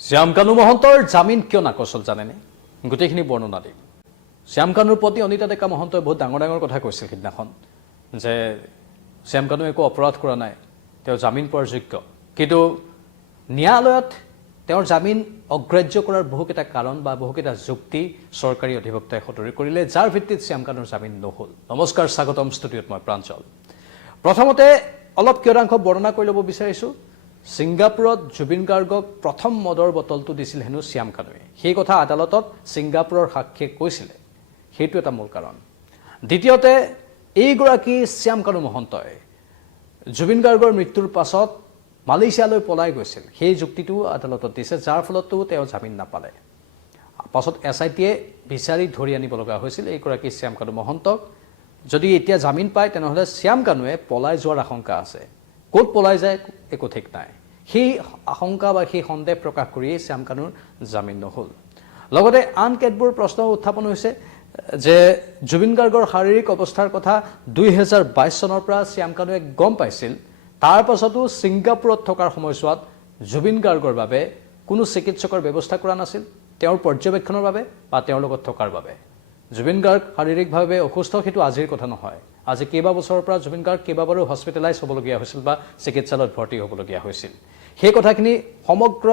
শ্যাম কানু মহন্তৰ জামিন কিয় নাকচল জানেনে? গোটেইখিনি বৰ্ণনা দিম। শ্যাম কানুৰ প্ৰতি অনিতা ডেকা মহন্তই বহুত ডাঙৰ ডাঙৰ কথা কৈছিল সিদিনাখন যে শ্যাম কানু একো অপৰাধ কৰা নাই, তেওঁ জামিন পোৱাৰ যোগ্য। কিন্তু ন্যায়ালয়ত তেওঁৰ জামিন অগ্ৰাহ্য কৰাৰ বহুকেইটা কাৰণ বা বহুকেইটা যুক্তি চৰকাৰী অধিবক্তাই সদৰি কৰিলে, যাৰ ভিত্তিত শ্যাম কানুৰ জামিন নহ'ল। নমস্কাৰ, স্বাগতম ষ্টুডিঅ'ত মই প্ৰাঞ্জল। প্ৰথমতে অলপ কিয়দাংশ বৰ্ণনা কৰি ল'ব বিচাৰিছোঁ। ছিংগাপুৰত জুবিন গাৰ্গক প্ৰথম মদৰ বটলটো দিছিল হেনো শ্যাম কানুৱে। সেই কথা আদালতত ছিংগাপুৰৰ সাক্ষীয়ে কৈছিলে, সেইটো এটা মূল কাৰণ। দ্বিতীয়তে, এইগৰাকী শ্যাম কানু মহন্তই জুবিন গাৰ্গৰ মৃত্যুৰ পাছত মালয়েছিয়ালৈ পলাই গৈছিল, সেই যুক্তিটো আদালতত দিছে, যাৰ ফলতো তেওঁ জামিন নাপালে। পাছত SIT-য়ে বিচাৰি ধৰি আনিব লগা হৈছিল এইগৰাকী শ্যাম কানু মহন্তক। যদি এতিয়া জামিন পায় তেনেহ'লে শ্যাম কানুৱে পলাই যোৱাৰ আশংকা আছে। ক'ত পলাই যায় একো ঠিক নাই। সেই আশংকা বা সেই সন্দেহ প্ৰকাশ কৰিয়েই শ্যাম কানুৰ জামিন নহ'ল। লগতে আন কেতবোৰ প্ৰশ্ন উত্থাপন হৈছে যে জুবিন গাৰ্গৰ শাৰীৰিক অৱস্থাৰ কথা 2022 চনৰ পৰা শ্যাম কানুৱে গম পাইছিল, তাৰ পাছতো ছিংগাপুৰত থকাৰ সময়ছোৱাত জুবিন গাৰ্গৰ বাবে কোনো চিকিৎসকৰ ব্যৱস্থা কৰা নাছিল, তেওঁৰ পৰ্যবেক্ষণৰ বাবে বা তেওঁৰ লগত থকাৰ বাবে। জুবিন গাৰ্গ শাৰীৰিকভাৱে অসুস্থ, সেইটো আজিৰ কথা নহয়। আজি কেইবা বছৰৰ পৰা জুবিন গাৰ্গ কেইবাবাৰো হস্পিটেলাইজ হ'বলগীয়া হৈছিল বা চিকিৎসালয়ত ভৰ্তি হ'বলগীয়া হৈছিল। সেই কথাখিনি সমগ্ৰ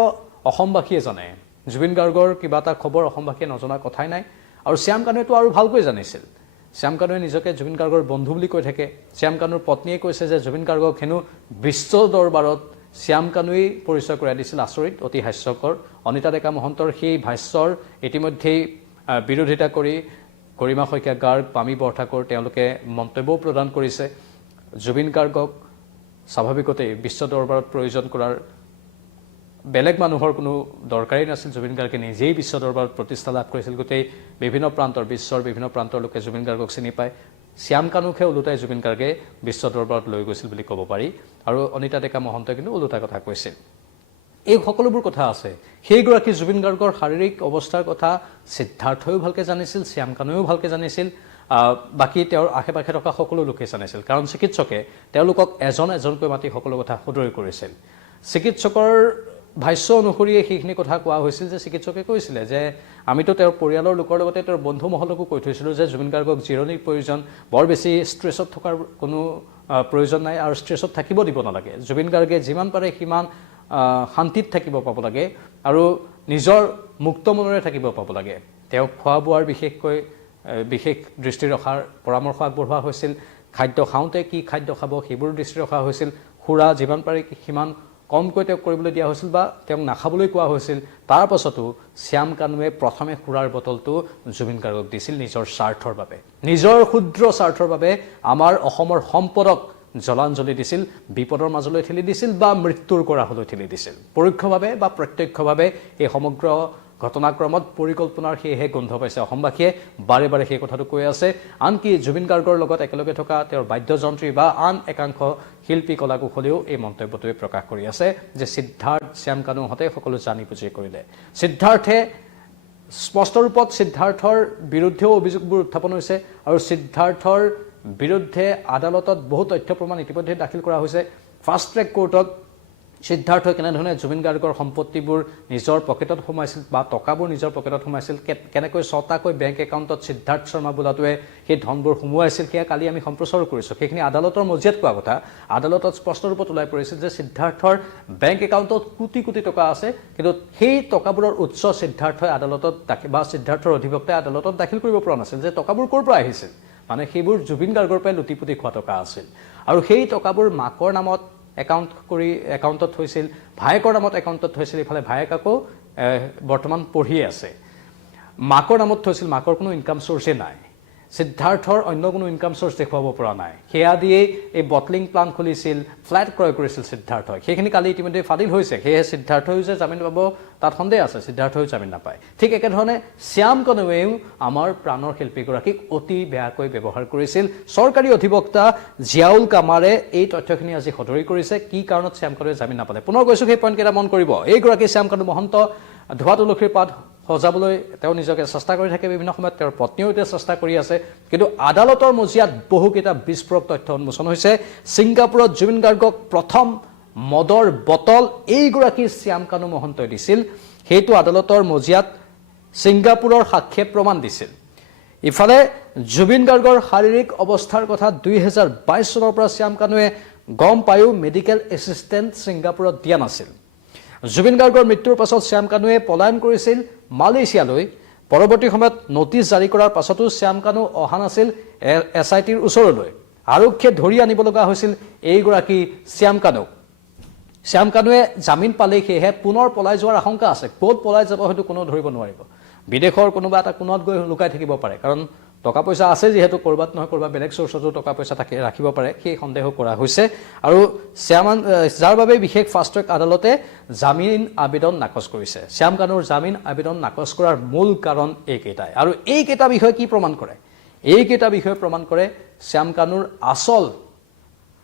অসমবাসীয়ে জানে। জুবিন গাৰ্গৰ কিবা এটা খবৰ অসমবাসীয়ে নজনা কথাই নাই। আৰু শ্যাম কানুৱেতো আৰু ভালকৈ জানিছিল। শ্যাম কানুৱে নিজকে জুবিন গাৰ্গৰ বন্ধু বুলি কৈ থাকে। শ্যাম কানুৰ পত্নীয়ে কৈছে যে জুবিন গাৰ্গক হেনো বিশ্ব দৰবাৰত শ্যাম কানুৱেই পৰিচয় কৰাই দিছিল। আচৰিত, অতি হাস্যকৰ। অনিতা ডেকা মহন্তৰ সেই ভাষ্যৰ ইতিমধ্যেই বিৰোধিতা কৰি গৰিমা শইকীয়া গাৰ্গ, পামী বৰঠাকুৰ তেওঁলোকে মন্তব্যও প্ৰদান কৰিছে। জুবিন গাৰ্গক স্বাভাৱিকতেই বিশ্ব দৰবাৰত প্ৰয়োজন কৰাৰ বেলেগ মানুহৰ কোনো দৰকাৰেই নাছিল। জুবিন গাৰ্গে নিজেই বিশ্ব দৰবাৰত প্ৰতিষ্ঠা লাভ কৰিছিল। গোটেই বিভিন্ন প্ৰান্তৰ, বিশ্বৰ বিভিন্ন প্ৰান্তৰ লোকে জুবিন গাৰ্গক চিনি পায়। শ্যাম কানুকহে ওলোটাই জুবিন গাৰ্গে বিশ্ব দৰবাৰত লৈ গৈছিল বুলি ক'ব পাৰি। আৰু অনিতা ডেকা মহন্তই কিন্তু ওলোটা কথা কৈছিল। এই সকলোবোৰ কথা আছে। সেইগৰাকী জুবিন গাৰ্গৰ শাৰীৰিক অৱস্থাৰ কথা সিদ্ধাৰ্থইও ভালকৈ জানিছিল, শ্যাম কানুৱেও ভালকৈ জানিছিল, বাকী তেওঁৰ আশে পাশে থকা সকলো লোকে জানিছিল। কাৰণ চিকিৎসকে তেওঁলোকক এজন এজনকৈ মাতি সকলো কথা সদৰি কৰিছিল। চিকিৎসকৰ ভাষ্য অনুসৰিয়ে সেইখিনি কথা কোৱা হৈছিল যে চিকিৎসকে কৈছিলে যে আমিতো তেওঁৰ পৰিয়ালৰ লোকৰ লগতে তেওঁৰ বন্ধু মহলকো কৈ থৈছিলোঁ যে জুবিন গাৰ্গক জিৰণিৰ প্ৰয়োজন, বৰ বেছি ষ্ট্ৰেছত থকাৰ কোনো প্ৰয়োজন নাই আৰু ষ্ট্ৰেছত থাকিব দিব নালাগে। জুবিন গাৰ্গে যিমান পাৰে সিমান শান্তিত থাকিব পাব লাগে আৰু নিজৰ মুক্ত মনেৰে থাকিব পাব লাগে। তেওঁক খোৱা বোৱাৰ বিশেষ দৃষ্টি ৰখাৰ পৰামৰ্শ আগবঢ়োৱা হৈছিল। খাদ্য খাওঁতে কি খাদ্য খাব সেইবোৰ দৃষ্টি ৰখা হৈছিল। সুৰা যিমান পাৰে সিমান কমকৈ তেওঁক কৰিবলৈ দিয়া হৈছিল বা তেওঁক নাখাবলৈ কোৱা হৈছিল। তাৰ পাছতো শ্যাম কানুৱে প্ৰথমে সুৰাৰ বটলটো জুবিন গাৰ্গক দিছিল নিজৰ স্বাৰ্থৰ বাবে, নিজৰ ক্ষুদ্ৰ স্বাৰ্থৰ বাবে। আমাৰ অসমৰ সম্পদক জলাঞ্জলি দিছিল, বিপদৰ মাজলৈ ঠেলি দিছিল বা মৃত্যুৰ গৰাহলৈ ঠেলি দিছিল। পৰোক্ষভাৱে বা প্ৰত্যক্ষভাৱে এই সমগ্ৰ ঘটনাক্ৰমত পৰিকল্পনাৰ সেয়েহে গোন্ধ পাইছে অসমবাসীয়ে। বাৰে বাৰে সেই কথাটো কৈ আছে। আনকি জুবিন গাৰ্গৰ লগত একেলগে থকা তেওঁৰ বাদ্যযন্ত্ৰী বা আন একাংশ শিল্পী কলা কুশলীয়েও এই মন্তব্যটোৱে প্ৰকাশ কৰি আছে যে সিদ্ধাৰ্থ, শ্যাম কানুহঁতে সকলো জানি বুজি কৰিলে। সিদ্ধাৰ্থে স্পষ্ট ৰূপত সিদ্ধাৰ্থৰ বিৰুদ্ধেও অভিযোগবোৰ উত্থাপন হৈছে আৰু সিদ্ধাৰ্থৰ বিৰুদ্ধে আদালতত বহু তথ্য প্ৰমাণ ইতিমধ্যে দাখিল কৰা হৈছে। ফাষ্ট ট্ৰেক কোৰ্টত সিদ্ধাৰ্থই কেনেধৰণে জুবিন গাৰ্গৰ সম্পত্তিবোৰ নিজৰ পকেটত সোমাইছিল বা টকাবোৰ নিজৰ পকেটত সোমাইছিল, কেনেকৈ 6টাকৈ বেংক একাউণ্টত সিদ্ধাৰ্থ শৰ্মা বোলাটোৱে সেই ধনবোৰ সোমোৱাইছিল, সেয়া কালি আমি সম্প্ৰচাৰ কৰিছোঁ। সেইখিনি আদালতৰ মজিয়াত কোৱা কথা। আদালতত স্পষ্ট ৰূপত ওলাই পৰিছিল যে সিদ্ধাৰ্থৰ বেংক একাউণ্টত কোটি কোটি টকা আছে, কিন্তু সেই টকাবোৰৰ উৎস সিদ্ধাৰ্থই আদালতত বা সিদ্ধাৰ্থৰ অধিবক্তাই আদালতত দাখিল কৰিব পৰা নাছিল যে টকাবোৰ ক'ৰ পৰা আহিছিল। মানে সেইবোৰ জুবিন গাৰ্গৰ পৰাই লুটি পুটি খোৱা টকা আছিল আৰু সেই টকাবোৰ মাকৰ নামত একাউণ্টত থৈছিল, ভায়েকৰ নামত একাউণ্টত থৈছিল। ইফালে ভায়েক আকৌ বৰ্তমান পঢ়িয়ে আছে। মাকৰ নামত থৈছিল, মাকৰ কোনো ইনকাম চ'ৰ্চেই নাই। সিদ্ধাৰ্থৰ অন্য কোনো ইনকাম চ'ৰ্চ দেখুৱাব পৰা নাই। সেয়া দিয়েই এই বটলিং প্লাণ্ট খুলিছিল, ফ্লেট ক্ৰয় কৰিছিল সিদ্ধাৰ্থই। সেইখিনি কালি ইতিমধ্যে ফাদিল হৈছে। সেয়েহে সিদ্ধাৰ্থইও যে জামিন পাব তাত সন্দেহ আছে, সিদ্ধাৰ্থইও জামিন নাপায়। ঠিক একেধৰণে শ্যাম কানুৱেও আমাৰ প্ৰাণৰ শিল্পীগৰাকীক অতি বেয়াকৈ ব্যৱহাৰ কৰিছিল। চৰকাৰী অধিবক্তা জিয়াউল কামাৰে এই তথ্যখিনি আজি সদৰি কৰিছে কি কাৰণত শ্যাম কানুৱে জামিন নাপালে। পুনৰ কৈছোঁ, সেই পইণ্টকেইটা মন কৰিব। এইগৰাকী শ্যাম কানু মহন্ত ধোৱা তুলসীৰ পাত সজাবলৈ তেওঁ নিজকে চেষ্টা কৰি থাকে বিভিন্ন সময়ত, তেওঁৰ পত্নীও এতিয়া চেষ্টা কৰি আছে। কিন্তু আদালতৰ মজিয়াত বহুকেইটা বিস্ফোৰক তথ্য উন্মোচন হৈছে। ছিংগাপুৰত জুবিন গাৰ্গক প্ৰথম মদৰ বটল এইগৰাকী শ্যাম কানু মহন্তই দিছিল সেইটো আদালতৰ মজিয়াত ছিংগাপুৰৰ সাক্ষীয়ে প্ৰমাণ দিছিল ইফালে জুবিন গাৰ্গৰ শাৰীৰিক অৱস্থাৰ কথা 2022 চনৰ পৰা শ্যাম কানুৱে গম পায়ো মেডিকেল এছিষ্টেণ্ট ছিংগাপুৰত দিয়া নাছিল জুবিন গাৰ্গৰ মৃত্যুৰ পাছত শ্যাম কানুৱে পলায়ন কৰিছিল মালয়েছিয়ালৈ পৰৱৰ্তী সময়ত নটিচ জাৰি কৰাৰ পাছতো শ্যাম কানু অহা নাছিল এছআইটিৰ ওচৰলৈ আৰক্ষীয়ে ধৰি আনিব লগা হৈছিল এইগৰাকী শ্যাম কানুক শ্যাম কানুৱে জামিন পালে সেয়েহে পুনৰ পলাই যোৱাৰ আশংকা আছে ক'ত পলাই যাব হয়তো কোনো ধৰিব নোৱাৰিব বিদেশৰ কোনোবা এটা কোণত গৈ লুকাই থাকিব পাৰে কাৰণ টকা পইচা আছে যেহেতু কৰবাত নহয় কৰবা বেলেগ সোৰ্চতো টকা পইচা থাকে ৰাখিব পাৰে সেই সন্দেহ কৰা হৈছে আৰু যাৰ বাবে বিশেষ ফাষ্ট ট্ৰেক আদালতে জামিন আবেদন নাকচ কৰিছে শ্যাম কানুৰ জামিন আবেদন নাকচ কৰাৰ মূল কাৰণ এইকেইটাই আৰু এইকেইটা বিষয় কি প্ৰমাণ কৰে এইকেইটা বিষয় প্ৰমাণ কৰে শ্যাম কানুৰ আসল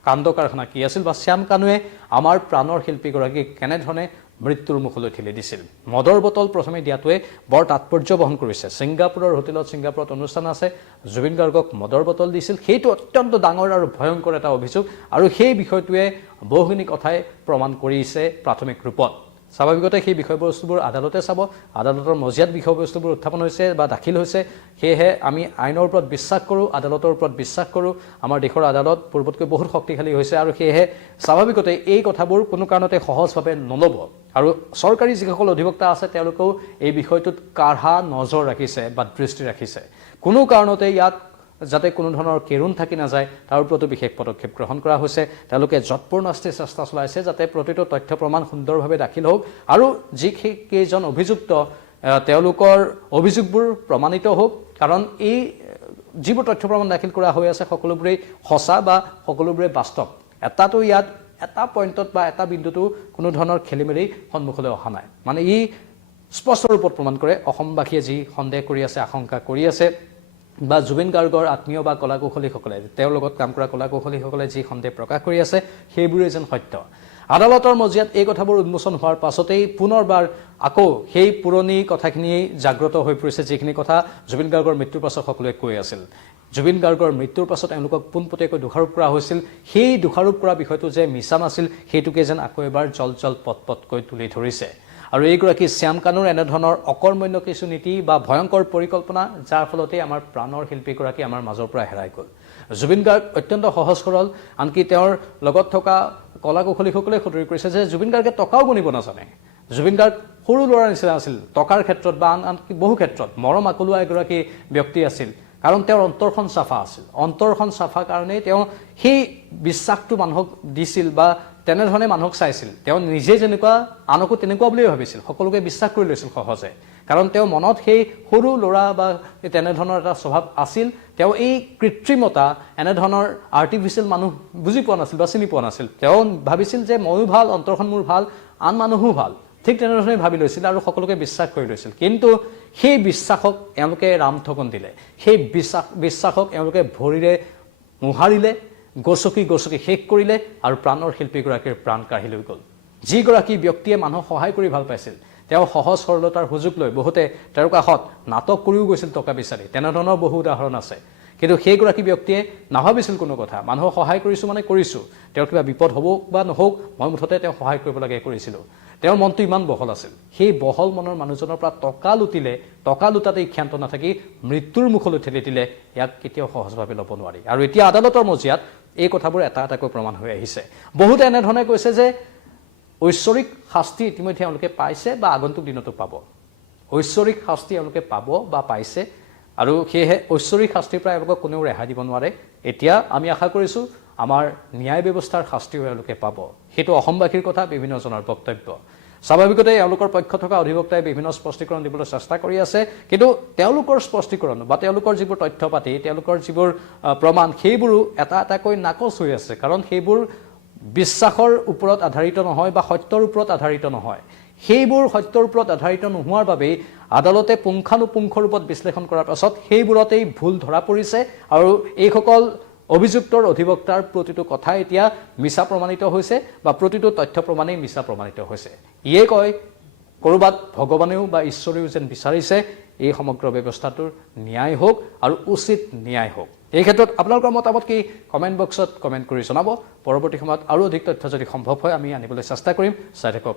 কাণ্ড কাৰখানা কি আছিল বা শ্যাম কানুৱে আমাৰ প্ৰাণৰ শিল্পীগৰাকীক কেনেধৰণে মৃত্যুৰ মুখলৈ ঠেলি দিছিল মদৰ বটল প্ৰথমে দিয়াটোৱে বৰ তাৎপৰ্য বহন কৰিছে ছিংগাপুৰৰ হোটেলত ছিংগাপুৰত অনুষ্ঠান আছে জুবিন গাৰ্গক মদৰ বটল দিছিল সেইটো অত্যন্ত ডাঙৰ আৰু ভয়ংকৰ এটা অভিযোগ আৰু সেই বিষয়টোৱে বহুখিনি কথাই প্ৰমাণ কৰিছে প্ৰাথমিক ৰূপত স্বাভাৱিকতে সেই বিষয়বস্তুবোৰ আদালতে চাব আদালতৰ মজিয়াত বিষয়বস্তুবোৰ উত্থাপন হৈছে বা দাখিল হৈছে সেয়েহে আমি আইনৰ ওপৰত বিশ্বাস কৰোঁ আদালতৰ ওপৰত বিশ্বাস কৰোঁ আমাৰ দেশৰ আদালত পূৰ্বতকৈ বহুত শক্তিশালী হৈছে আৰু সেয়েহে স্বাভাৱিকতে এই কথাবোৰ কোনো কাৰণতে সহজভাৱে নল'ব আৰু চৰকাৰী যিসকল অধিবক্তা আছে তেওঁলোকেও এই বিষয়টোত কাঢ়া নজৰ ৰাখিছে বা দৃষ্টি ৰাখিছে কোনো কাৰণতে ইয়াত যাতে কোনো ধৰণৰ কেৰুণ থাকি নাযায় তাৰ ওপৰতো বিশেষ পদক্ষেপ গ্ৰহণ কৰা হৈছে তেওঁলোকে যৎপূৰ্ণাস্তি চেষ্টা চলাইছে যাতে প্ৰতিটো তথ্য প্ৰমাণ সুন্দৰভাৱে দাখিল হওক আৰু যিকেইজন অভিযুক্ত তেওঁলোকৰ অভিযোগবোৰ প্ৰমাণিত হওক কাৰণ এই যিবোৰ তথ্য প্ৰমাণ দাখিল কৰা হৈ আছে সকলোবোৰেই সঁচা বা সকলোবোৰে বাস্তৱ এটাতো ইয়াত এটা পইণ্টত বা এটা বিন্দুটো কোনো ধৰণৰ খেলিমেলি সন্মুখলৈ অহা নাই মানে ই স্পষ্ট ৰূপত প্ৰমাণ কৰে অসমবাসীয়ে যি সন্দেহ কৰি আছে আশংকা কৰি আছে বা জুবিন গাৰ্গৰ আত্মীয় বা কলাকৌশলীসকলে তেওঁৰ লগত কাম কৰা কলাকৌশলীসকলে যি সন্দেহ প্ৰকাশ কৰি আছে সেইবোৰে যেন সত্য আদালতৰ মজিয়াত এই কথাবোৰ উন্মোচন হোৱাৰ পাছতেই পুনৰবাৰ আকৌ সেই পুৰণি কথাখিনি জাগ্ৰত হৈ পৰিছে যিখিনি কথা জুবিন গাৰ্গৰ মৃত্যুৰ পাছত সকলোৱে কৈ আছিল জুবিন গাৰ্গৰ মৃত্যুৰ পাছত তেওঁলোকক পোনপটীয়াকৈ দোষাৰোপ কৰা হৈছিল সেই দোষাৰোপ কৰা বিষয়টো যে মিছা নাছিল সেইটোকে যেন আকৌ এবাৰ জল পটকৈ তুলি ধৰিছে আৰু এইগৰাকী শ্যাম কানুৰ এনেধৰণৰ অকৰ্মণ্য কিছু নীতি বা ভয়ংকৰ পৰিকল্পনা যাৰ ফলতে আমাৰ প্ৰাণৰ শিল্পীগৰাকী আমাৰ মাজৰ পৰা হেৰাই গ'ল জুবিন গাৰ্গ অত্যন্ত সহজ সৰল আনকি তেওঁৰ লগত থকা কলাকৌশলীসকলে সদৰি কৰিছে যে জুবিন গাৰ্গে টকাও গণিব নাজানে জুবিন গাৰ্গ সৰু ল'ৰাৰ নিচিনা আছিল টকাৰ ক্ষেত্ৰত বা আনকি বহু ক্ষেত্ৰত মৰম আকলোৱা এগৰাকী ব্যক্তি আছিল কাৰণ তেওঁৰ অন্তৰখন চাফা আছিল অন্তৰখন চাফা কাৰণেই তেওঁ সেই বিশ্বাসটো মানুহক দিছিল বা তেনেধৰণে মানুহক চাইছিল তেওঁ নিজে যেনেকুৱা আনকো তেনেকুৱা বুলিয়ে ভাবিছিল সকলোকে বিশ্বাস কৰি লৈছিল সহজে কাৰণ তেওঁ মনত সেই সৰু ল'ৰা বা তেনেধৰণৰ এটা স্বভাৱ আছিল তেওঁ এই কৃত্ৰিমতা এনেধৰণৰ আৰ্টিফিচিয়েল মানুহ বুজি পোৱা নাছিল বা চিনি পোৱা নাছিল তেওঁ ভাবিছিল যে ময়ো ভাল অন্তৰখন মোৰ ভাল আন মানুহো ভাল ঠিক তেনেধৰণে ভাবি লৈছিল আৰু সকলোকে বিশ্বাস কৰি লৈছিল কিন্তু সেই বিশ্বাসক এওঁলোকে ৰামঠগন দিলে সেই বিশ্বাসক এওঁলোকে ভৰিৰে মোহাৰিলে গছকি শেষ কৰিলে আৰু প্ৰাণৰ শিল্পীগৰাকীৰ প্ৰাণ কাঢ়ি লৈ গ'ল যিগৰাকী ব্যক্তিয়ে মানুহক সহায় কৰি ভাল পাইছিল তেওঁ সহজ সৰলতাৰ সুযোগ লৈ বহুতে তেওঁৰ কাষত নাটক কৰিও গৈছিল টকা বিচাৰি তেনেধৰণৰ বহু উদাহৰণ আছে কিন্তু সেইগৰাকী ব্যক্তিয়ে নাভাবিছিল কোনো কথা মানুহক সহায় কৰিছোঁ মানে কৰিছোঁ তেওঁৰ কিবা বিপদ হ'ব বা নহওক মই মুঠতে তেওঁ সহায় কৰিব লাগে কৰিছিলোঁ তেওঁৰ মনটো ইমান বহল আছিল সেই বহল মনৰ মানুহজনৰ পৰা টকা লুটিলে টকা লুটাতেই ক্ষান্ত নাথাকি মৃত্যুৰ মুখলৈ ঠেলি দিলে ইয়াক কেতিয়াও সহজভাৱে ল'ব নোৱাৰি আৰু এতিয়া আদালতৰ মজিয়াত এই কথাবোৰ এটা এটাকৈ প্ৰমাণ হৈ আহিছে বহুতে এনেধৰণে কৈছে যে ঐশ্বৰিক শাস্তি ইতিমধ্যে এওঁলোকে পাইছে বা আগন্তুক দিনতো পাব ঐশ্বৰিক শাস্তি এওঁলোকে পাব বা পাইছে আৰু সেয়েহে ঐশ্বৰিক শাস্তিৰ পৰা এওঁলোকক কোনেও ৰেহাই দিব নোৱাৰে এতিয়া আমি আশা কৰিছোঁ আমাৰ ন্যায় ব্যৱস্থাৰ শাস্তিও এওঁলোকে পাব সেইটো অসমবাসীৰ কথা বিভিন্নজনৰ বক্তব্য স্বাভাৱিকতে এওঁলোকৰ পক্ষ থকা অধিবক্তাই বিভিন্ন স্পষ্টীকৰণ দিবলৈ চেষ্টা কৰি আছে কিন্তু তেওঁলোকৰ স্পষ্টীকৰণ বা তেওঁলোকৰ যিবোৰ তথ্য পাতি তেওঁলোকৰ যিবোৰ প্ৰমাণ সেইবোৰো এটা এটাকৈ নাকচ হৈ আছে কাৰণ সেইবোৰ বিশ্বাসৰ ওপৰত আধাৰিত নহয় বা সত্যৰ ওপৰত আধাৰিত নহয় সেইবোৰ সত্যৰ ওপৰত আধাৰিত নোহোৱাৰ বাবেই আদালতে পুংখানুপুংখ ৰূপত বিশ্লেষণ কৰাৰ পাছত সেইবোৰতেই ভুল ধৰা পৰিছে আৰু এইসকল অভিযুক্তৰ অধিবক্তাৰ প্ৰতিটো কথা এতিয়া মিছা প্ৰমাণিত হৈছে বা প্ৰতিটো তথ্য প্ৰমাণেই মিছা প্ৰমাণিত হৈছে ইয়ে কয় কৰবাত ভগৱানেও বা ঈশ্বৰেও যেন বিচাৰিছে এই সমগ্ৰ ব্যৱস্থাটোৰ ন্যায় হোক আৰু উচিত ন্যায় হোক এই ক্ষেত্ৰত আপোনালোকৰ মতামত কি কমেণ্ট বক্সত কমেণ্ট কৰি জনাব পৰৱৰ্তী সময়ত আৰু অধিক তথ্য যদি সম্ভৱ হয় আমি আনিবলৈ চেষ্টা কৰিম চাই থাকক